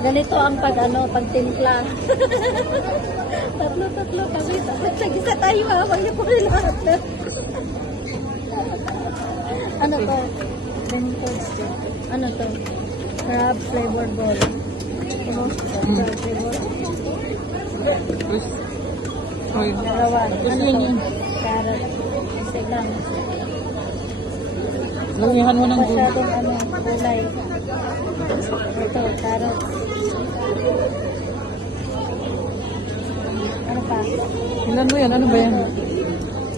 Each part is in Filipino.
Ganito ang pagtimpla. Tatlo. Tag-isa tayo ha. Huwag niyo po rin lahat. Ano to? Ano to? Crab flavor ball. Ano? Crab flavor. Dalawa. Ano to? Carrot. Isa lang. Langihan mo ng gulay. Masyadong gulay. Ito, carrot. Ano pa? Ilan mo yan? Ano ba yan?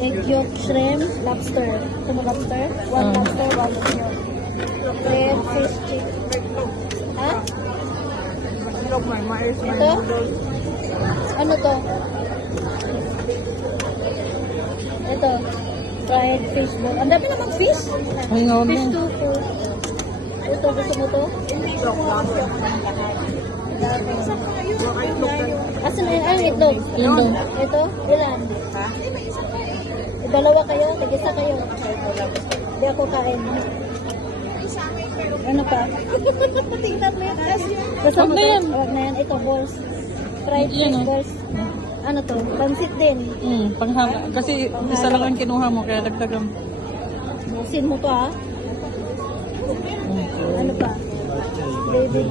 Egg yolk, shrimp, lobster. Ito mo lobster? One lobster, one egg yolk. Red fish chick. Ha? Ito? Ano to? Ito. Fried fish ball. Ang dami namang fish. Ay, nga Fish mo. tofu. Ito, gusto mo to? Asan na yun? Ay, itlog. Ito? Ilan? Dalawa kayo? Tig-isa kayo? Hindi ako kain. Ano pa? Tingnan mo yun. Gusto mo to? Huwag na yan. Ito, balls. Fried fish balls. Ano to? Pansit din. Panghanga. Kasi isa lang ang kinuha mo, kaya dagdagan. Busin mo to ha? Ano pa? Baby.